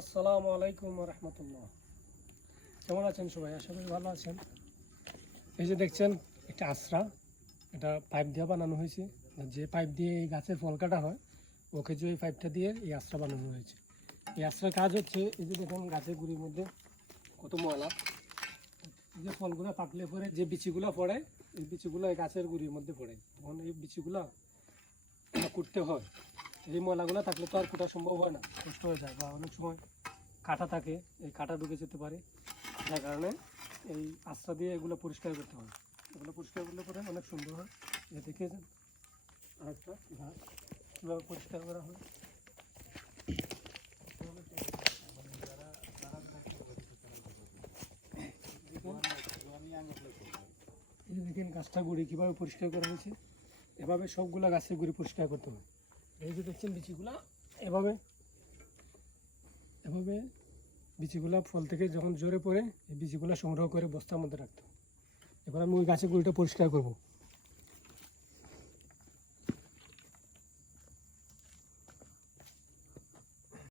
আসসালামু আলাইকুম রহমতুল্লাহ। কেমন আছেন সবাই? আশা করি ভালো আছেন। এই যে দেখছেন একটা আশ্রা, এটা পাইপ দিয়ে বানানো হয়েছে। যে পাইপ দিয়ে এই গাছের ফল কাটা হয়, ওকে যে এই পাইপটা দিয়ে এই আশ্রা বানানো হয়েছে। এই আশ্রার কাজ হচ্ছে, এই যে দেখুন গাছের গুঁড়ির মধ্যে কত ময়লা, এই যে ফলগুলো পাকলে পরে যে বিচিগুলো পড়ে, এই বিচিগুলো এই গাছের গুঁড়ির মধ্যে পড়ে। তখন এই বিচিগুলো কুটতে হয়। এই ময়লাগুলো থাকলে তো আর কুটা সম্ভব হয় না, কষ্ট হয়ে যায়, বা অনেক সময় কাঁটা থাকে, এই কাঁটা ঢুকে যেতে পারে। যার কারণে এই আশ্রা দিয়ে এগুলো পরিষ্কার করতে হয়। এগুলো পরিষ্কার করলে পরে অনেক সুন্দর হয়। এটা দেখিয়েছেন আরেকটা ঘাস কীভাবে পরিষ্কার করা হয়। এই যে দেখেন গাছটা গুঁড়ি কীভাবে পরিষ্কার করা হয়েছে। এভাবে সবগুলা গাছের গুঁড়ি পরিষ্কার করতে হয়। এই যে দেখছেন বিচিগুলা এভাবে এভাবে বিচিগুলা ফল থেকে যখন ঝরে পড়ে, এই বিচিগুলা সংগ্রহ করে বস্তার মধ্যে রাখতে হয়। এবার আমি ওই গাছের গুঁড়িটা পরিষ্কার করবো।